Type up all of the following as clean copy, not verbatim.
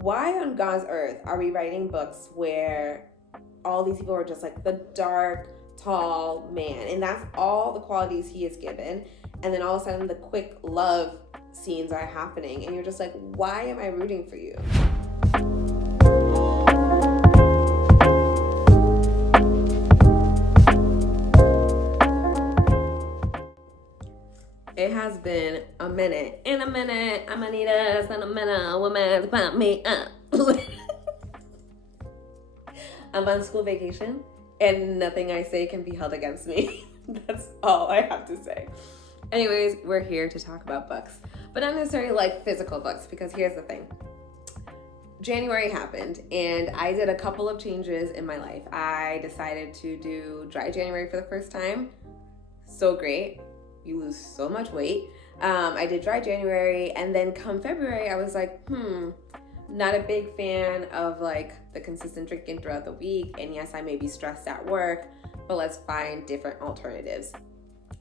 why on God's earth are we writing books where all these people are just like the dark, tall man, and that's all the qualities he is given, and then all of a sudden the quick love scenes are happening, and you're just like, why am I rooting for you? It has been a minute. In a minute, I'm gonna need us in a minute. A woman's about me up. I'm on school vacation, and nothing I say can be held against me. That's all I have to say. Anyways, we're here to talk about books, but not necessarily like physical books, because here's the thing. January happened, and I did a couple of changes in my life. I decided to do dry January for the first time. So great. You lose so much weight. I did dry January, and then come February, I was like, not a big fan of like the consistent drinking throughout the week. And yes, I may be stressed at work, but let's find different alternatives.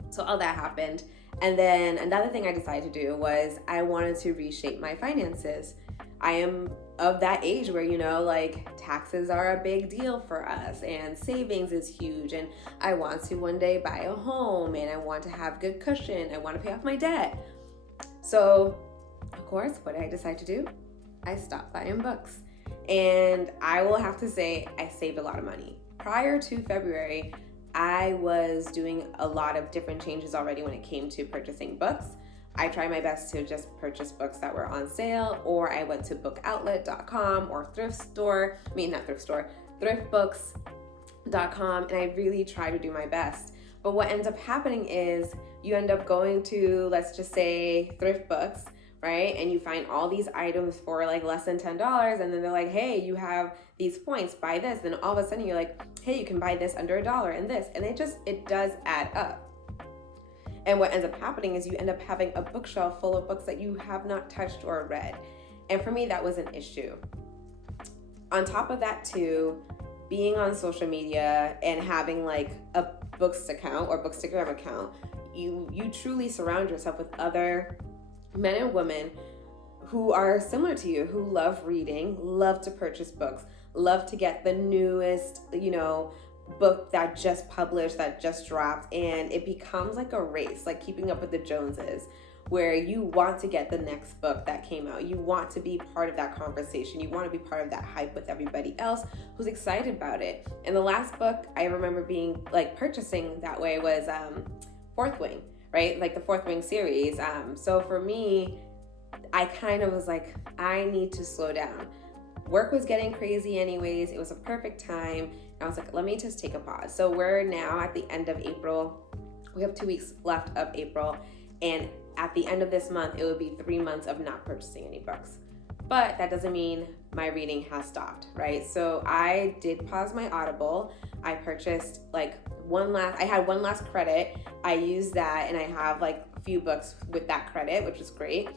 So all that happened. And then another thing I decided to do was I wanted to reshape my finances. I am of that age where, like taxes are a big deal for us and savings is huge. And I want to one day buy a home, and I want to have good cushion. I want to pay off my debt. So of course, what did I decide to do? I stopped buying books. And I will have to say, I saved a lot of money. Prior to February, I was doing a lot of different changes already when it came to purchasing books. I tried my best to just purchase books that were on sale, or I went to bookoutlet.com or thriftbooks.com, and I really try to do my best. But what ends up happening is you end up going to, let's just say, thrift books, right? And you find all these items for like less than $10, and then they're like, hey, you have these points, buy this. Then all of a sudden you're like, hey, you can buy this under $1 and this. And it does add up. And what ends up happening is you end up having a bookshelf full of books that you have not touched or read. And for me, that was an issue. On top of that too, being on social media and having like a books account or Bookstagram account, you truly surround yourself with other men and women who are similar to you, who love reading, love to purchase books, love to get the newest, book that just published, that just dropped, and it becomes like a race, like keeping up with the Joneses, where you want to get the next book that came out. You want to be part of that conversation. You want to be part of that hype with everybody else who's excited about it. And the last book I remember being like purchasing that way was Fourth Wing, right? Like the Fourth Wing series. So for me, I kind of was like, I need to slow down. Work was getting crazy anyways. It was a perfect time. I was like, let me just take a pause. So we're now at the end of April. We have 2 weeks left of April. And at the end of this month, it will be 3 months of not purchasing any books. But that doesn't mean my reading has stopped, right? So I did pause my Audible. I purchased I had one last credit. I used that, and I have like a few books with that credit, which is great.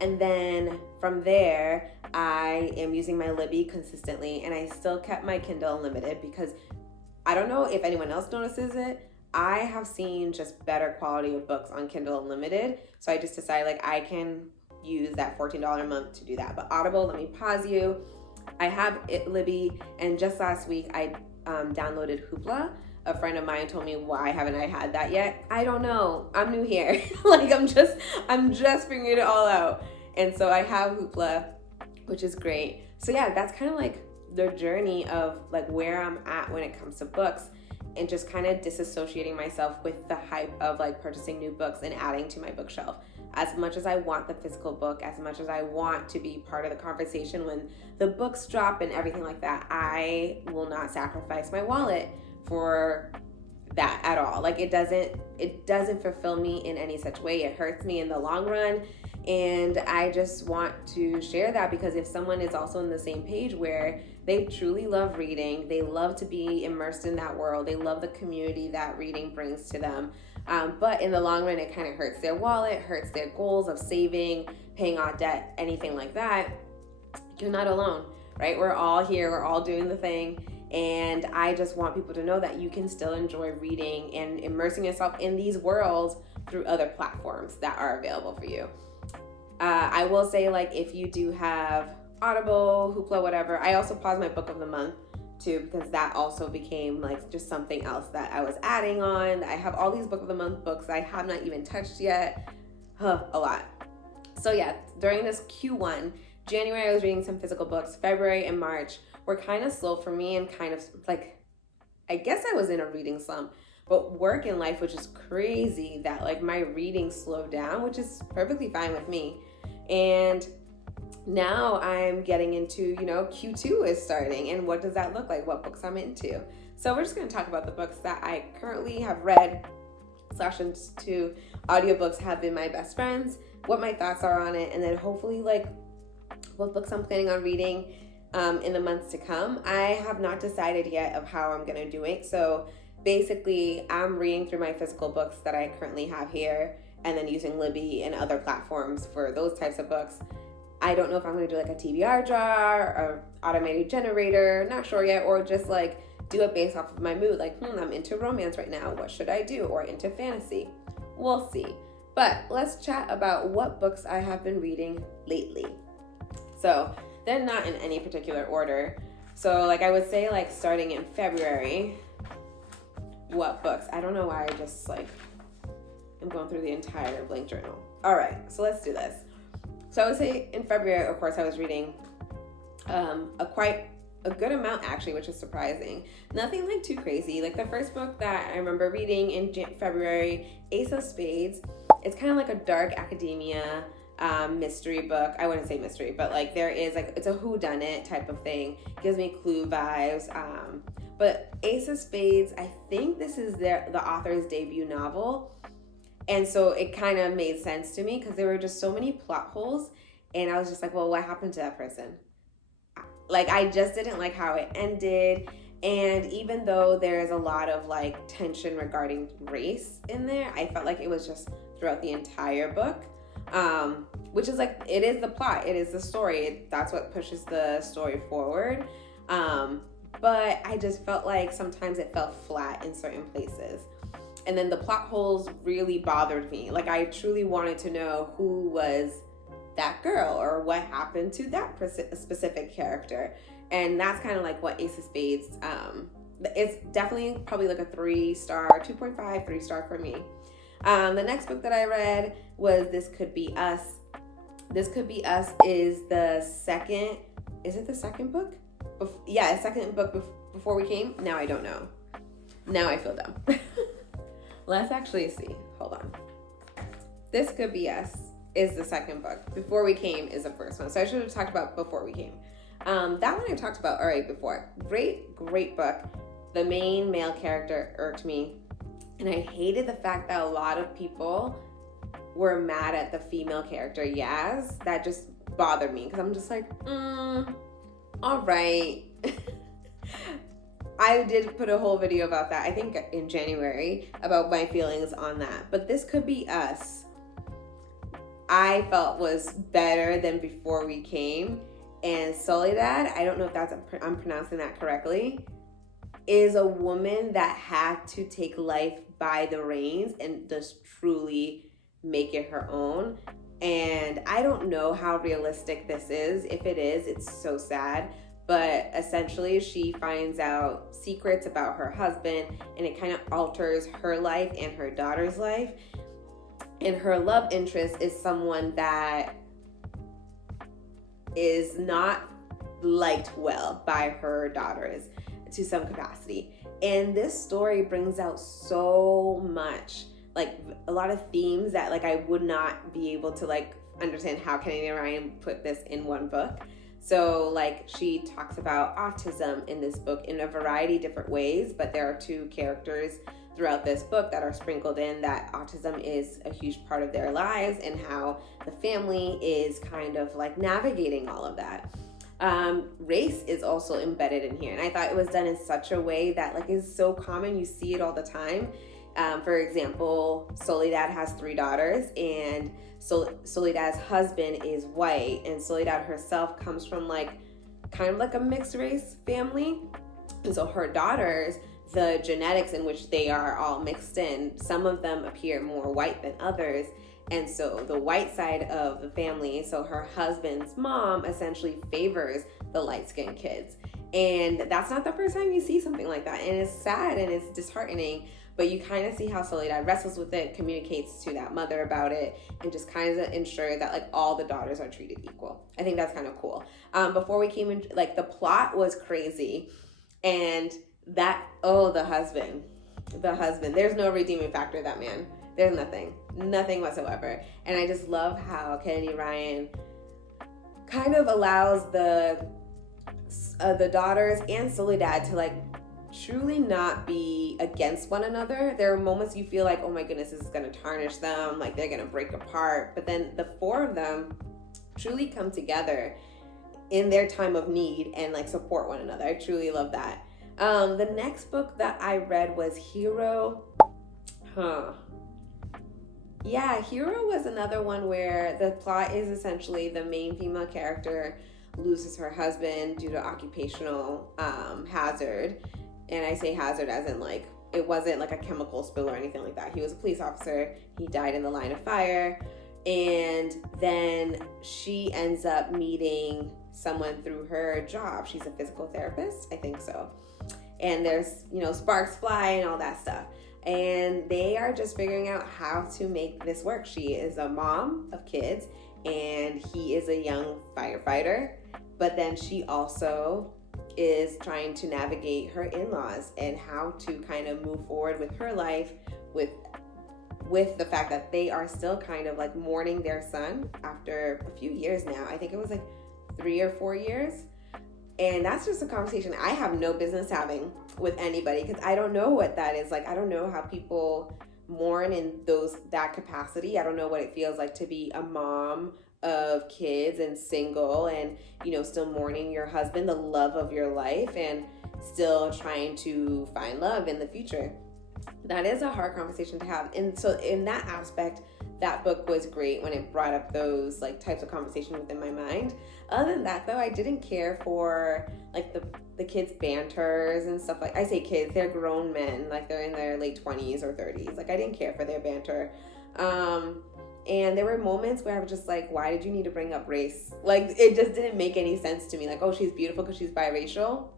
And then from there, I am using my Libby consistently, and I still kept my Kindle Unlimited because I don't know if anyone else notices it. I have seen just better quality of books on Kindle Unlimited. So I just decided I can use that $14 a month to do that. But Audible, let me pause you. I have Libby, and just last week I downloaded Hoopla. A friend of mine told me, why haven't I had that yet? I don't know. I'm new here. I'm just figuring it all out. And so I have Hoopla, which is great. So yeah, that's kind of like the journey of like where I'm at when it comes to books, and just kind of disassociating myself with the hype of like purchasing new books and adding to my bookshelf. As much as I want the physical book, as much as I want to be part of the conversation when the books drop and everything like that, I will not sacrifice my wallet for that at all. Like it doesn't fulfill me in any such way. It hurts me in the long run. And I just want to share that, because if someone is also on the same page where they truly love reading, they love to be immersed in that world, they love the community that reading brings to them, but in the long run it kind of hurts their wallet, hurts their goals of saving, paying off debt, anything like that, you're not alone, right? We're all here, we're all doing the thing. And I just want people to know that you can still enjoy reading and immersing yourself in these worlds through other platforms that are available for you. I will say, if you do have Audible, Hoopla, whatever. I also paused my book of the month too, because that also became like just something else that I was adding on. I have all these book of the month books I have not even touched yet. A lot. So yeah, during this Q1, January I was reading some physical books. February and March were kind of slow for me and kind of like, I guess I was in a reading slump. But work in life, which is crazy that like my reading slowed down, which is perfectly fine with me. And now I'm getting into, Q2 is starting, and what does that look like? What books I'm into. So we're just going to talk about the books that I currently have read / to audiobooks have been my best friends, what my thoughts are on it, and then hopefully like what books I'm planning on reading in the months to come. I have not decided yet of how I'm going to do it. So basically, I'm reading through my physical books that I currently have here and then using Libby and other platforms for those types of books. I don't know if I'm going to do like a TBR jar or automated generator, not sure yet, or just like do it based off of my mood. Like, I'm into romance right now. What should I do? Or into fantasy. We'll see. But let's chat about what books I have been reading lately. So they're not in any particular order. So like I would say like starting in February, what books? I don't know why I just like I'm going through the entire blank journal. All right, so let's do this. So I would say in February, of course, I was reading a good amount actually, which is surprising. Nothing like too crazy. Like the first book that I remember reading in February, Ace of Spades. It's kind of like a dark academia mystery book. I wouldn't say mystery, but like there is like it's a whodunit type of thing. Gives me Clue vibes. But Ace of Spades, I think this is the author's debut novel. And so it kind of made sense to me because there were just so many plot holes. And I was just like, well, what happened to that person? Like, I just didn't like how it ended. And even though there's a lot of like tension regarding race in there, I felt like it was just throughout the entire book. Which is like, it is the plot. It is the story. That's what pushes the story forward. But I just felt like sometimes it felt flat in certain places. And then the plot holes really bothered me. Like I truly wanted to know who was that girl or what happened to that specific character. And that's kind of like what Ace of Spades, it's definitely probably like a 3-star, 2.5, 3-star for me. The next book that I read was This Could Be Us. This Could Be Us is the second, is it the second book? Second book before we came. Now I don't know. Now I feel dumb. Let's actually see. Hold on. This Could Be Us is the second book. Before We Came is the first one. So I should have talked about Before We Came. That one I talked about already before. Great book. The main male character irked me. And I hated the fact that a lot of people were mad at the female character, Yaz. That just bothered me because I'm just like, all right. I did put a whole video about that, I think in January, about my feelings on that. But This Could Be Us, I felt was better than Before We Came. And Soledad, I don't know if I'm pronouncing that correctly, is a woman that had to take life by the reins and just truly make it her own. And I don't know how realistic this is. If it is, it's so sad. But essentially, she finds out secrets about her husband, and it kind of alters her life and her daughter's life. And her love interest is someone that is not liked well by her daughters to some capacity. And this story brings out so much, like a lot of themes that like I would not be able to like understand how Kennedy Ryan put this in one book. So like she talks about autism in this book in a variety of different ways, but there are 2 characters throughout this book that are sprinkled in that autism is a huge part of their lives and how the family is kind of like navigating all of that. Race is also embedded in here, and I thought it was done in such a way that like is so common. You see it all the time. For example, Soledad has 3 daughters, and Soledad's husband is white, and Soledad herself comes from like kind of like a mixed race family. And so her daughters, the genetics in which they are all mixed in, some of them appear more white than others. And so the white side of the family, so her husband's mom, essentially favors the light-skinned kids. And that's not the first time you see something like that. And it's sad and it's disheartening, but you kind of see how Soledad wrestles with it, communicates to that mother about it, and just kind of ensure that like all the daughters are treated equal. I think that's kind of cool. Before we came in, like the plot was crazy. And that, the husband, there's no redeeming factor of that man. There's nothing whatsoever. And I just love how Kennedy Ryan kind of allows the daughters and Soledad to like truly not be against one another. There are moments you feel like, oh my goodness, this is going to tarnish them, like they're going to break apart. But then the four of them truly come together in their time of need and like support one another. I truly love that. The next book that I read was Hero. Yeah, Hero was another one where the plot is essentially the main female character loses her husband due to occupational hazard. And I say hazard as in like, it wasn't like a chemical spill or anything like that. He was a police officer. He died in the line of fire. And then she ends up meeting someone through her job. She's a physical therapist, I think so. And there's, sparks fly and all that stuff. And they are just figuring out how to make this work. She is a mom of kids and he is a young firefighter. But then she also is trying to navigate her in-laws and how to kind of move forward with her life with the fact that they are still kind of like mourning their son after a few years now. I think it was like 3 or 4 years. And that's just a conversation I have no business having with anybody because I don't know what that is like. I don't know how people mourn in that capacity. I don't know what it feels like to be a mom of kids and single and, still mourning your husband, the love of your life, and still trying to find love in the future. That is a hard conversation to have. And so in that aspect, that book was great when it brought up those like types of conversation within my mind. Other than that though, I didn't care for like the kids' banters and stuff. Like I say kids, they're grown men, like they're in their late 20s or 30s. Like I didn't care for their banter. And there were moments where I was just like, why did you need to bring up race? Like it just didn't make any sense to me. Like, oh, she's beautiful because she's biracial.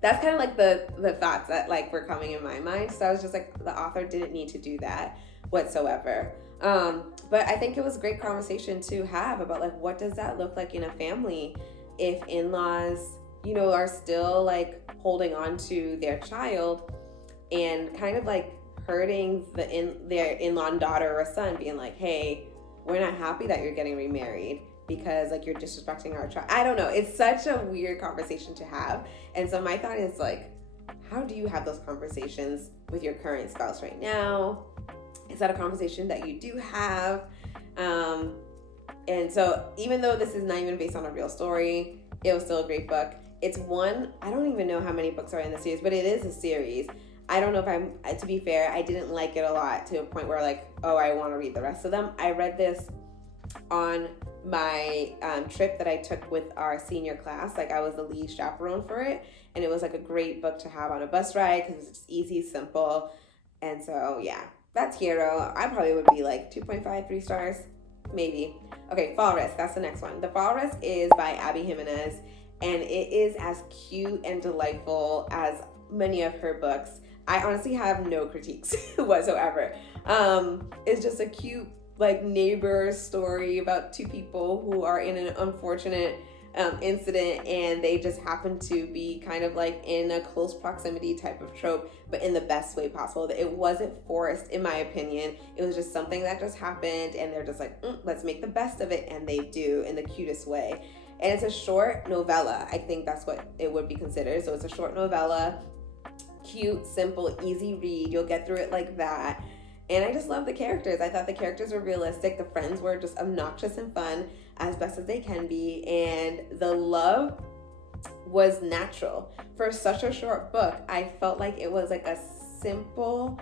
That's kind of like the thoughts that like were coming in my mind. So I was just like, the author didn't need to do that whatsoever. But I think it was a great conversation to have about like, what does that look like in a family if in-laws, are still like holding on to their child and kind of like hurting their in-law daughter or son, being like, hey, we're not happy that you're getting remarried because like you're disrespecting our child. I don't know. It's such a weird conversation to have. And so my thought is like, how do you have those conversations with your current spouse right now? Is that a conversation that you do have? And so even though this is not even based on a real story, it was still a great book. It's one, I don't even know how many books are in the series, but it is a series. I don't know if to be fair, I didn't like it a lot to a point where like, oh, I want to read the rest of them. I read this on my trip that I took with our senior class. Like I was the lead chaperone for it. And it was like a great book to have on a bus ride because it's just easy, simple. And so, yeah, that's Hero. I probably would be like 2.5, 3 stars, maybe. Okay, Fall Risk, that's the next one. The Fall Risk is by Abby Jimenez. And it is as cute and delightful as many of her books. I honestly have no critiques whatsoever. It's just a cute like neighbor story about 2 people who are in an unfortunate incident and they just happen to be kind of like in a close proximity type of trope, but in the best way possible. It wasn't forced, in my opinion. It was just something that just happened and they're just like, let's make the best of it, and they do in the cutest way. And it's a short novella. I think that's what it would be considered. So it's a short novella, cute, simple, easy read. You'll get through it like that. And I just love the characters. I thought the characters were realistic. The friends were just obnoxious and fun as best as they can be. And the love was natural. For such a short book, I felt like it was like a simple,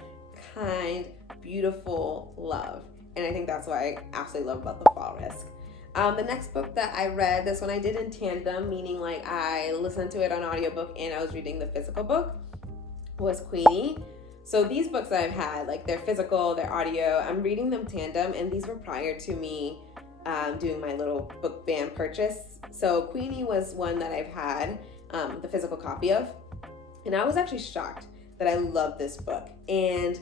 kind, beautiful love. And I think that's what I absolutely love about The Fall Risk. The next book that I read, this one I did in tandem, meaning like I listened to it on audiobook and I was reading the physical book, was Queenie So these books that I've had, like they're physical, they're audio, I'm reading them tandem, and these were prior to me doing my little book ban purchase. So Queenie was one that I've had the physical copy of, and I was actually shocked that I loved this book. And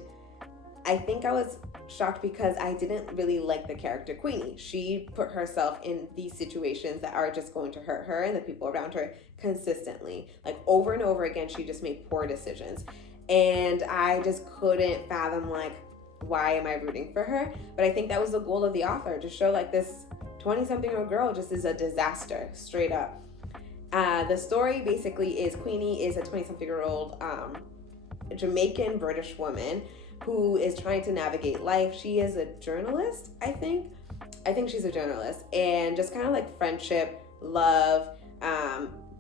I think I was shocked because I didn't really like the character Queenie. She put herself in these situations that are just going to hurt her and the people around her consistently. Like over and over again, she just made poor decisions. And I just couldn't fathom, like, why am I rooting for her? But I think that was the goal of the author, to show like this 20-something-year-old girl just is a disaster, straight up. The story basically is Queenie is a 20-something-year-old Jamaican British woman who is trying to navigate life. She is a journalist, I think she's a journalist, and just kind of like friendship, love,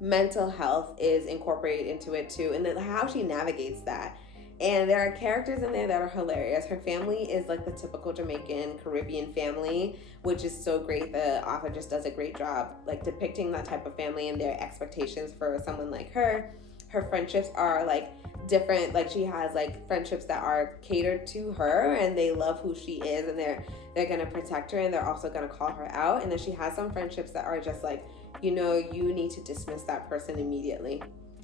mental health is incorporated into it too, and then how she navigates that. And there are characters in there that are hilarious. Her family is like the typical Jamaican Caribbean family, which is so great. The author just does a great job like depicting that type of family and their expectations for someone like her. Her friendships are like different. Like she has like friendships that are catered to her and they love who she is, and they're gonna protect her, and they're also gonna call her out. And then she has some friendships that are just like, you know, you need to dismiss that person immediately.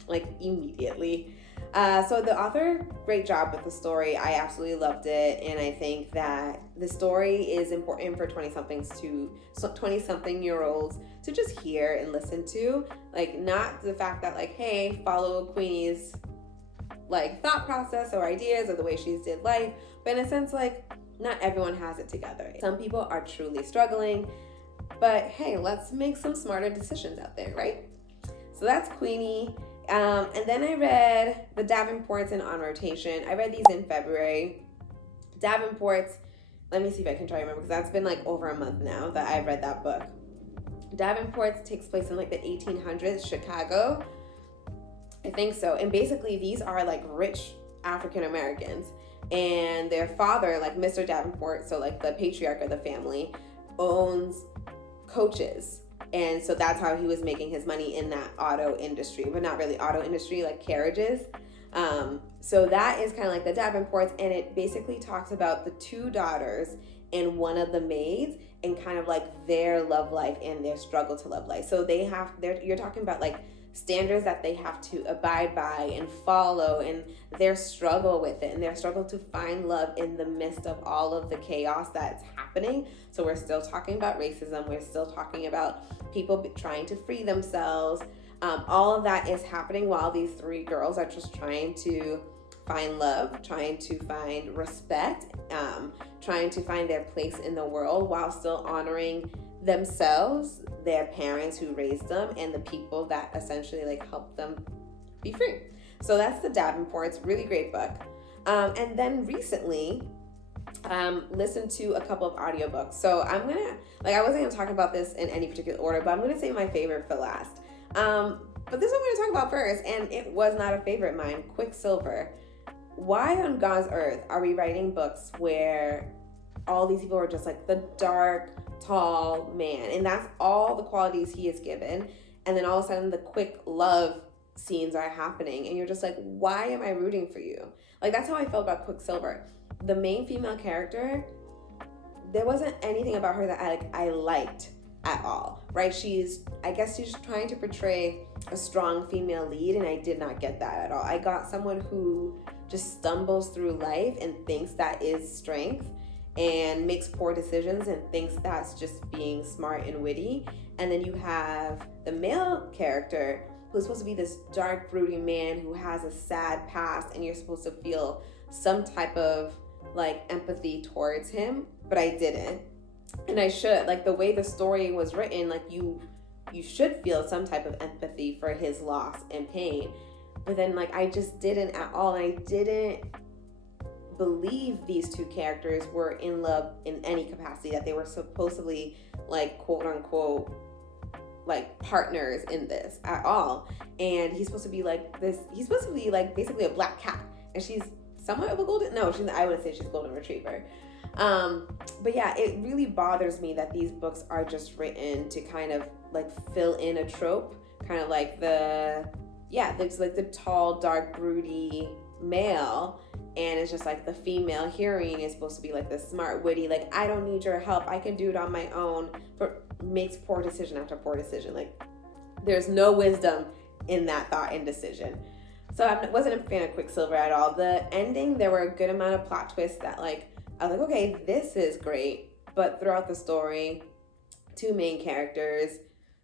So the author, great job with the story. I absolutely loved it, and I think that the story is important for 20-something-year-olds to just hear and listen to. Like, not the fact that like, hey, follow Queenie's like thought process or ideas or the way she did life, but in a sense, like, not everyone has it together. Some people are truly struggling, but hey, let's make some smarter decisions out there, right? So that's Queenie. And then I read The Davenports and On Rotation. I read these in February. Davenports, let me see if I can try to remember, because that's been like over a month now that I've read that book. Davenports takes place in like the 1800s, Chicago. I think so. And basically these are like rich African Americans, and their father, like Mr. Davenport, so like the patriarch of the family, owns coaches. And so that's how he was making his money in that auto industry, but not really auto industry, like carriages. So that is kind of like the Davenports, and it basically talks about the two daughters and one of the maids, and kind of like their love life and their struggle to love life. So you're talking about like standards that they have to abide by and follow, and their struggle with it, and their struggle to find love in the midst of all of the chaos that's happening. So we're still talking about racism, we're still talking about people trying to free themselves. All of that is happening while these three girls are just trying to find love, trying to find respect, trying to find their place in the world while still honoring themselves, their parents who raised them, and the people that essentially like helped them be free. So that's The Davenports, really great book. And then recently, listened to a couple of audiobooks. So I'm gonna, like, I wasn't gonna talk about this in any particular order, but I'm gonna save my favorite for last. But this I'm gonna talk about first, and it was not a favorite of mine, Quicksilver. Why on God's earth are we writing books where all these people are just like the dark, tall man, and that's all the qualities he is given, and then all of a sudden the quick love scenes are happening, and you're just like, why am I rooting for you? Like, that's how I felt about Quicksilver. The main female character, there wasn't anything about her that I liked at all, right? I guess she's trying to portray a strong female lead, and I did not get that at all. I got someone who just stumbles through life and thinks that is strength, and makes poor decisions and thinks that's just being smart and witty. And then you have the male character who's supposed to be this dark, brooding man who has a sad past, and you're supposed to feel some type of like empathy towards him, but I didn't. And I should, like, the way the story was written, like you should feel some type of empathy for his loss and pain, but then like I just didn't at all. And I didn't believe these two characters were in love in any capacity, that they were supposedly like quote unquote like partners in this at all. And he's supposed to be like basically a black cat, and she's somewhat of a I wouldn't say she's a golden retriever. But yeah, it really bothers me that these books are just written to kind of like fill in a trope, kind of like there's like the tall, dark, broody male, and it's just like the female heroine is supposed to be like the smart, witty, like, I don't need your help, I can do it on my own, but makes poor decision after poor decision. Like, there's no wisdom in that thought and decision. So I wasn't a fan of Quicksilver at all. The ending, there were a good amount of plot twists that, like, I was like, okay, this is great. But throughout the story, two main characters,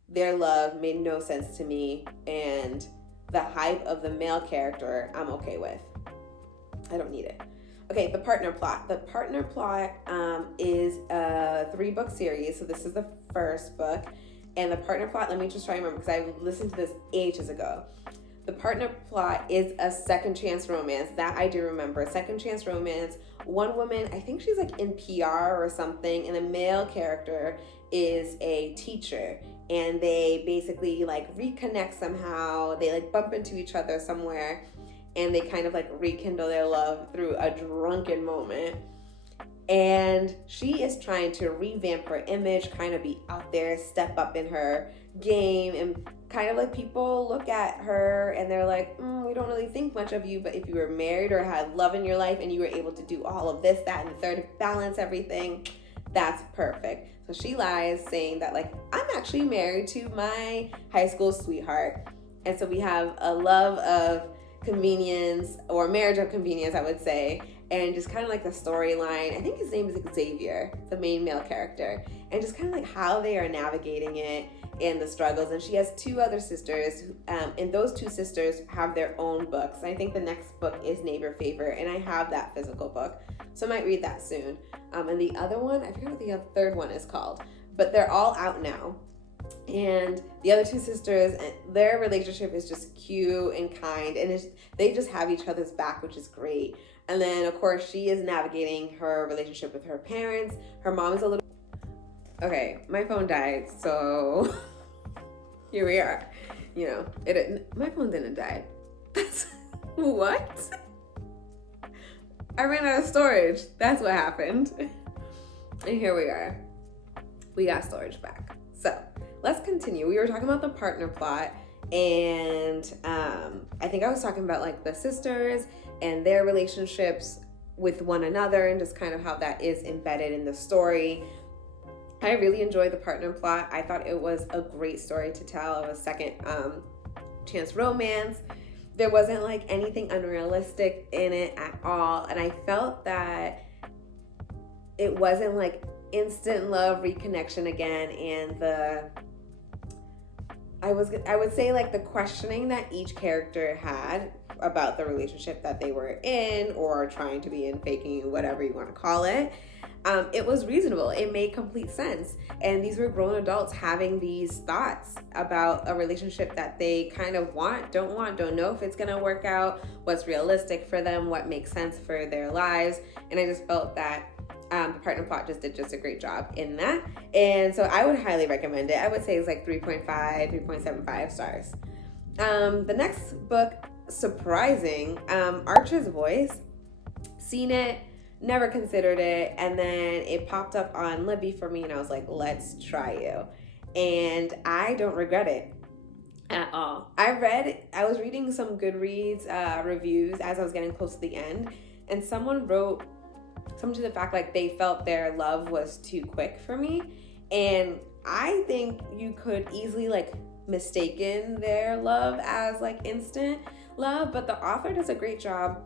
their love made no sense to me. And the hype of the male character, I'm okay with. I don't need it. Okay, the partner plot. The partner plot is a 3-book series. So this is the first book. And the partner plot, let me just try and remember, because I listened to this ages ago. The partner plot is a second chance romance. That I do remember. Second chance romance. One woman, I think she's like in PR or something, and the male character is a teacher. And they basically like reconnect somehow. They like bump into each other somewhere, and they kind of like rekindle their love through a drunken moment. And she is trying to revamp her image, kind of be out there, step up in her game, and kind of like people look at her and they're like, we don't really think much of you, but if you were married or had love in your life and you were able to do all of this, that, and the third, balance everything, that's perfect. So she lies saying that, like, I'm actually married to my high school sweetheart. And so we have a love of convenience, or marriage of convenience, I would say, and just kind of like the storyline. I think his name is Xavier, the main male character, and just kind of like how they are navigating it and the struggles. And she has 2 other sisters, and those 2 sisters have their own books. I think the next book is Neighbor Favor, and I have that physical book, so I might read that soon. And the other one, I forget what the third one is called, but they're all out now. And the other 2 sisters, their relationship is just cute and kind, and they just have each other's back, which is great. And then, of course, she is navigating her relationship with her parents. Her mom is a little... Okay, my phone died, so here we are. You know, my phone didn't die. What? I ran out of storage. That's what happened. And here we are. We got storage back. So let's continue. We were talking about the partner plot, and I think I was talking about like the sisters and their relationships with one another, and just kind of how that is embedded in the story. I really enjoyed the partner plot. I thought it was a great story to tell. It was second chance romance. There wasn't like anything unrealistic in it at all, and I felt that it wasn't like instant love reconnection again, and I would say like the questioning that each character had about the relationship that they were in, or trying to be in, faking, whatever you want to call it. It was reasonable. It made complete sense. And these were grown adults having these thoughts about a relationship that they kind of don't know if it's going to work out, what's realistic for them, what makes sense for their lives. And I just felt that the partner plot just did a great job in that. And so I would highly recommend it. I would say it's like 3.5, 3.75 stars. The next book, surprising, Archer's Voice. Seen it, never considered it, and then it popped up on Libby for me, and I was like, let's try you. And I don't regret it at all. I was reading some Goodreads reviews as I was getting close to the end, and someone wrote something to the fact like they felt their love was too quick for me. And I think you could easily like mistaken their love as like instant love, but the author does a great job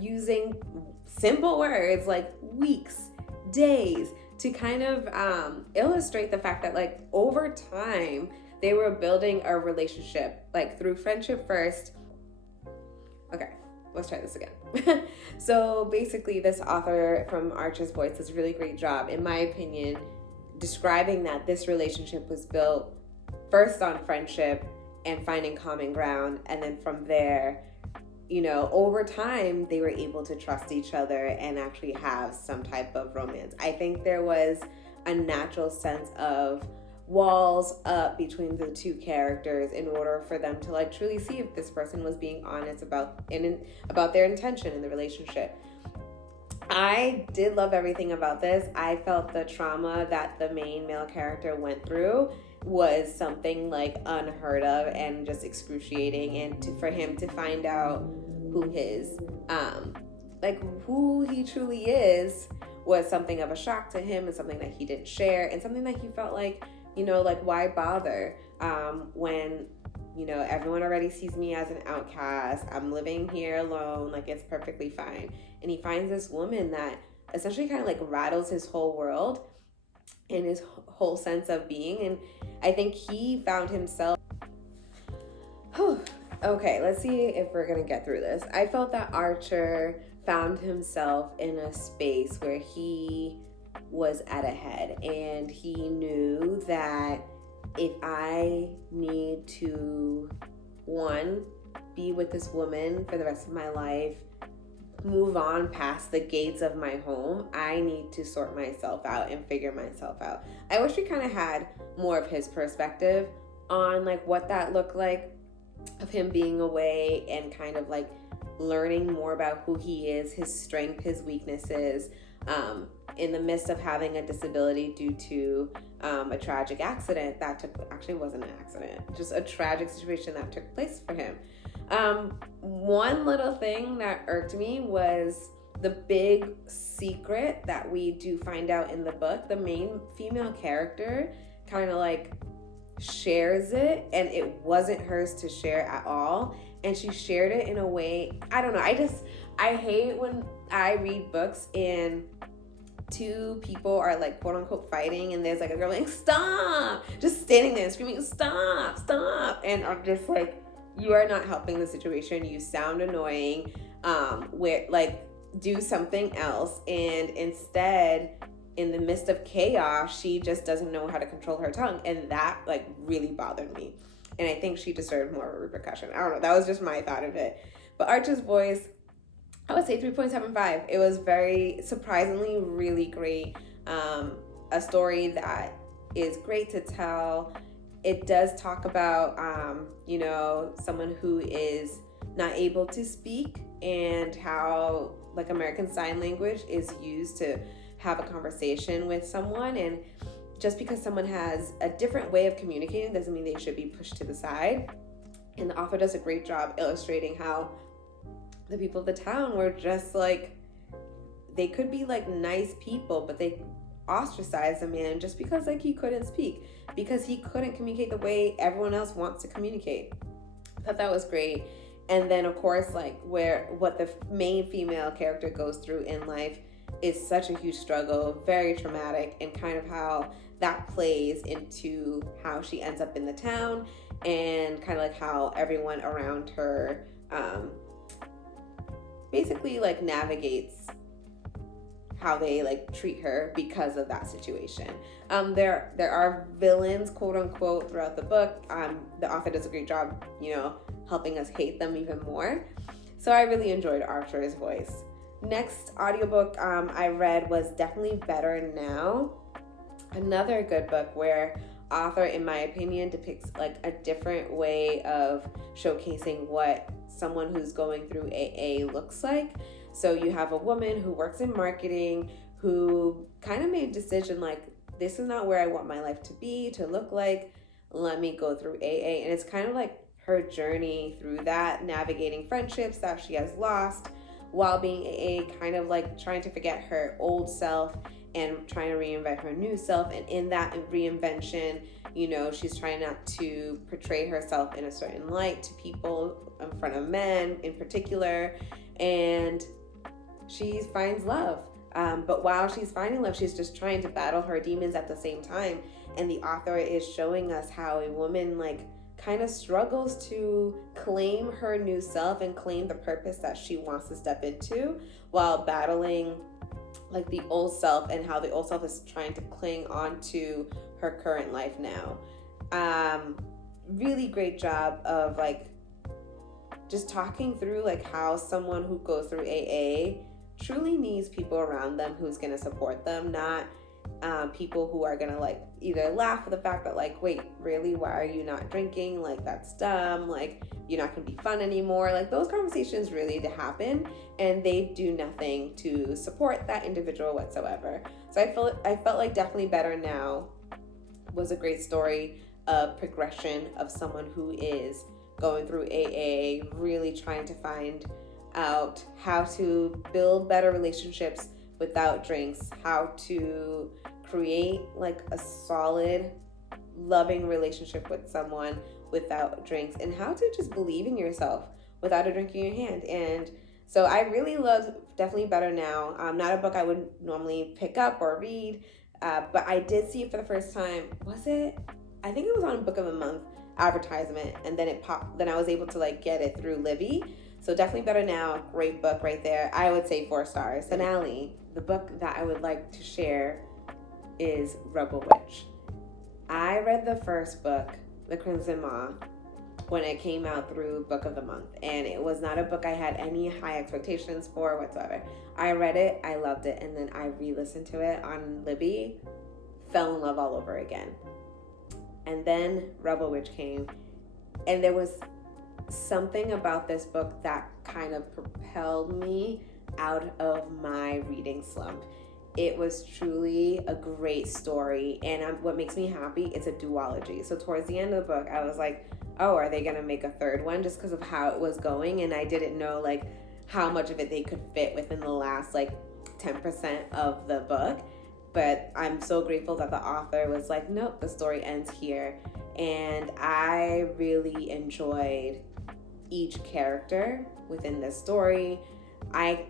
using simple words like weeks, days, to kind of illustrate the fact that like over time they were building a relationship like through friendship first. Okay, let's try this again. So basically this author from Archer's Voice does a really great job, in my opinion, describing that this relationship was built first on friendship and finding common ground, and then from there, you know, over time, they were able to trust each other and actually have some type of romance. I think there was a natural sense of walls up between the 2 characters in order for them to like truly see if this person was being honest about their intention in the relationship. I did love everything about this. I felt the trauma that the main male character went through was something like unheard of and just excruciating, and for him to find out who his like who he truly is was something of a shock to him, and something that he didn't share, and something that he felt like, like why bother when everyone already sees me as an outcast. I'm living here alone, like it's perfectly fine. And he finds this woman that essentially kind of like rattles his whole world and his whole sense of being. And I think he found himself. Okay, let's see if we're gonna get through this. I felt that Archer found himself in a space where he was at a head, and he knew that if I need to, one, be with this woman for the rest of my life, move on past the gates of my home, I need to sort myself out and figure myself out. I wish we kind of had more of his perspective on like what that looked like, of him being away and kind of like learning more about who he is, his strength, his weaknesses, in the midst of having a disability due to a tragic accident that actually wasn't an accident, just a tragic situation that took place for him. One little thing that irked me was the big secret that we do find out in the book. The main female character kind of like shares it, and it wasn't hers to share at all, and she shared it in a way, I don't know, I hate when I read books and two people are like quote unquote fighting, and there's like a girl like stop, just standing there screaming stop, and I'm just like, you are not helping the situation, you sound annoying, where like do something else. And instead, in the midst of chaos, she just doesn't know how to control her tongue, and that like really bothered me, and I think she deserved more of a repercussion. I don't know, that was just my thought of it. But Archer's voice, I would say 3.75. It was very surprisingly really great. A story that is great to tell. It does talk about, someone who is not able to speak, and how like American Sign Language is used to have a conversation with someone. And just because someone has a different way of communicating doesn't mean they should be pushed to the side. And the author does a great job illustrating how the people of the town were just like, they could be like nice people, but they ostracized the man just because like he couldn't speak, because he couldn't communicate the way everyone else wants to communicate. I thought that was great. And then of course, like what the main female character goes through in life is such a huge struggle, very traumatic, and kind of how that plays into how she ends up in the town, and kind of like how everyone around her basically like navigates how they like treat her because of that situation. There are villains, quote unquote, throughout the book. The author does a great job, helping us hate them even more. So I really enjoyed Archer's voice. Next audiobook I read was Definitely Better Now. Another good book where author, in my opinion, depicts like a different way of showcasing what someone who's going through AA looks like. So you have a woman who works in marketing who kind of made a decision like, this is not where I want my life to be, to look like, let me go through AA. And it's kind of like her journey through that, navigating friendships that she has lost while being AA, kind of like trying to forget her old self and trying to reinvent her new self. And in that reinvention, she's trying not to portray herself in a certain light to people, in front of men in particular. And she finds love. But while she's finding love, she's just trying to battle her demons at the same time. And the author is showing us how a woman like kind of struggles to claim her new self and claim the purpose that she wants to step into, while battling like the old self, and how the old self is trying to cling on to her current life now. Really great job of like just talking through like how someone who goes through AA truly needs people around them who's going to support them, not people who are going to like either laugh at the fact that like, wait, really, why are you not drinking? Like, that's dumb. Like, you're not going to be fun anymore. Like, those conversations really need to happen, and they do nothing to support that individual whatsoever. So I felt like Definitely Better Now was a great story of progression of someone who is going through AA, really trying to find out how to build better relationships without drinks, how to create like a solid, loving relationship with someone without drinks, and how to just believe in yourself without a drink in your hand. And so I really love Definitely Better Now. Not a book I would normally pick up or read, but I did see it for the first time. I think it was on Book of the Month advertisement, and then it popped. Then I was able to like get it through Libby. So Definitely Better Now, great book right there. I would say 4 stars. Finale, the book that I would like to share is Rebel Witch. I read the first book, The Crimson Maw, when it came out through Book of the Month, and it was not a book I had any high expectations for whatsoever. I read it, I loved it, and then I re-listened to it on Libby, fell in love all over again. And then Rebel Witch came, and there was something about this book that kind of propelled me out of my reading slump. It was truly a great story, and what makes me happy, it's a duology. So towards the end of the book, I was like, oh, are they gonna make a third one, just because of how it was going? And I didn't know like how much of it they could fit within the last like 10% of the book. But I'm so grateful that the author was like, nope, the story ends here. And I really enjoyed each character within this story. I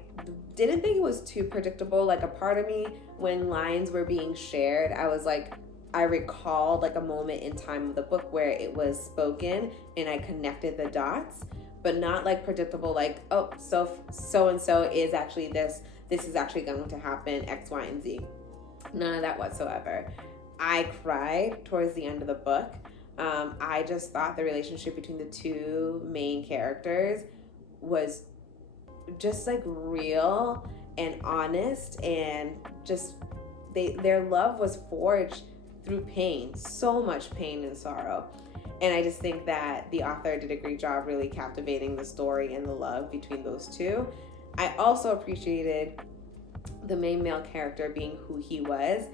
didn't think it was too predictable. Like, a part of me, when lines were being shared, I was like, I recalled like a moment in time of the book where it was spoken and I connected the dots, but not like predictable, like, oh, so and so is actually this is actually going to happen, X, Y, and Z. None of that whatsoever. I cried towards the end of the book. I just thought the relationship between the two main characters was just like real and honest, and just their love was forged through pain, so much pain and sorrow. And I just think that the author did a great job really captivating the story and the love between those two. I also appreciated the main male character being who he was.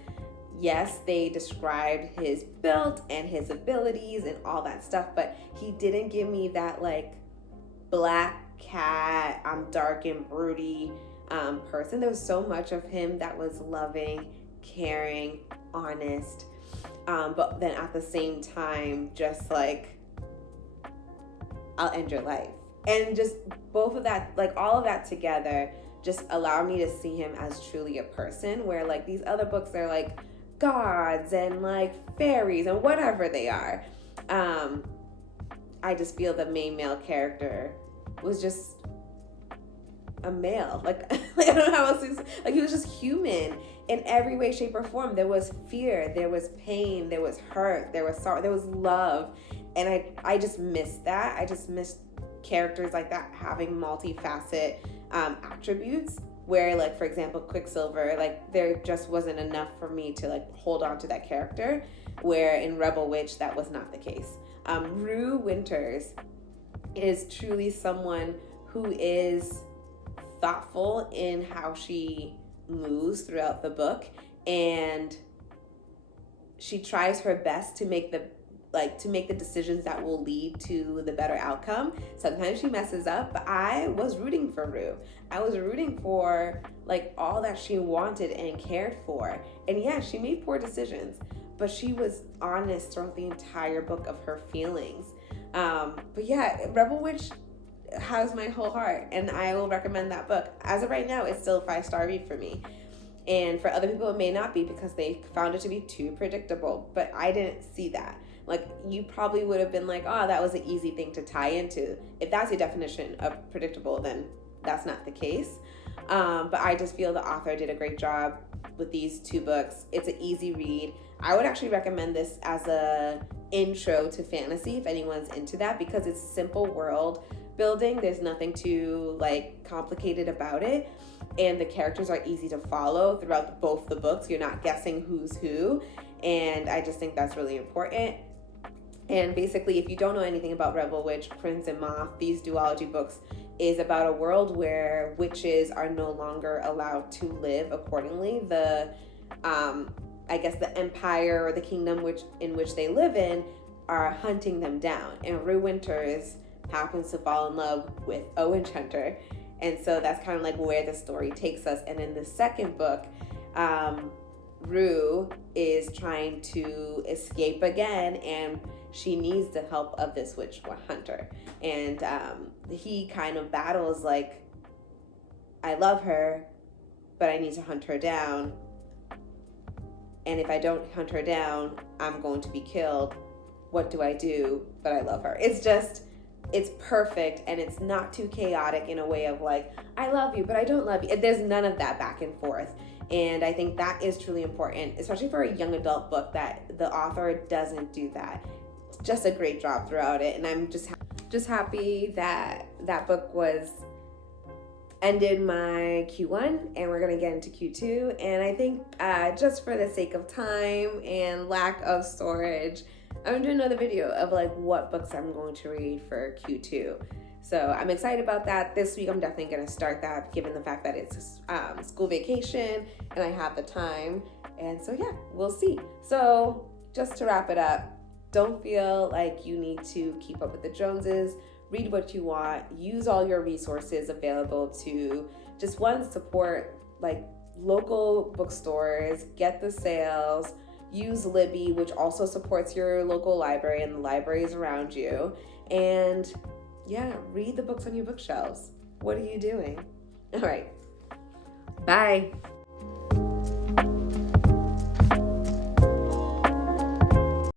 Yes, they described his build and his abilities and all that stuff, but he didn't give me that like black cat, I'm dark and broody person. There was so much of him that was loving, caring, honest, but then at the same time, just like, I'll end your life. And just both of that, like all of that together, just allowed me to see him as truly a person, where like these other books, they're like gods and like fairies and whatever they are. I just feel the main male character was just a male. Like I don't know how else to say. Like, he was just human in every way, shape, or form. There was fear, there was pain, there was hurt, there was sorrow, there was love. And I just missed that. I just missed characters like that having multifaceted attributes, where like, for example, Quicksilver, like there just wasn't enough for me to like hold on to that character, where in Rebel Witch that was not the case. Rue Winters is truly someone who is thoughtful in how she moves throughout the book, and she tries her best to make the decisions that will lead to the better outcome. Sometimes she messes up, but I was rooting for Rue. I was rooting for like all that she wanted and cared for. And yeah, she made poor decisions, but she was honest throughout the entire book of her feelings. But yeah, Rebel Witch has my whole heart, and I will recommend that book. As of right now, it's still a 5-star read for me. And for other people, it may not be, because they found it to be too predictable, but I didn't see that. Like, you probably would have been like, oh, that was an easy thing to tie into. If that's your definition of predictable, then that's not the case. But I just feel the author did a great job with these 2 books. It's an easy read. I would actually recommend this as a intro to fantasy if anyone's into that, because it's simple world building. There's nothing too like complicated about it, and the characters are easy to follow throughout both the books. You're not guessing who's who, and I just think that's really important. And basically, if you don't know anything about Rebel Witch, Crimson Moth, these duology books is about a world where witches are no longer allowed to live accordingly. The I guess the empire or the kingdom in which they live in are hunting them down, and Rue Winters happens to fall in love with Owen Hunter, And so that's kind of like where the story takes us. And in the second book, Rue is trying to escape again, and she needs the help of this witch hunter. And he kind of battles like, I love her, but I need to hunt her down. And if I don't hunt her down, I'm going to be killed. What do I do? But I love her. It's perfect, and it's not too chaotic in a way of like, I love you, but I don't love you. There's none of that back and forth. And I think that is truly important, especially for a young adult book, that the author doesn't do that. It's just a great job throughout it. And I'm just happy that that book was ended my Q1, and we're gonna get into Q2. And I think just for the sake of time and lack of storage, I'm gonna do another video of like what books I'm going to read for Q2. So I'm excited about that. This week I'm definitely gonna start that, given the fact that it's school vacation and I have the time. And so yeah, we'll see. So just to wrap it up, don't feel like you need to keep up with the Joneses. Read what you want, use all your resources available to just support like local bookstores, get the sales, use Libby, which also supports your local library and the libraries around you. And yeah, read the books on your bookshelves. What are you doing? All right, bye.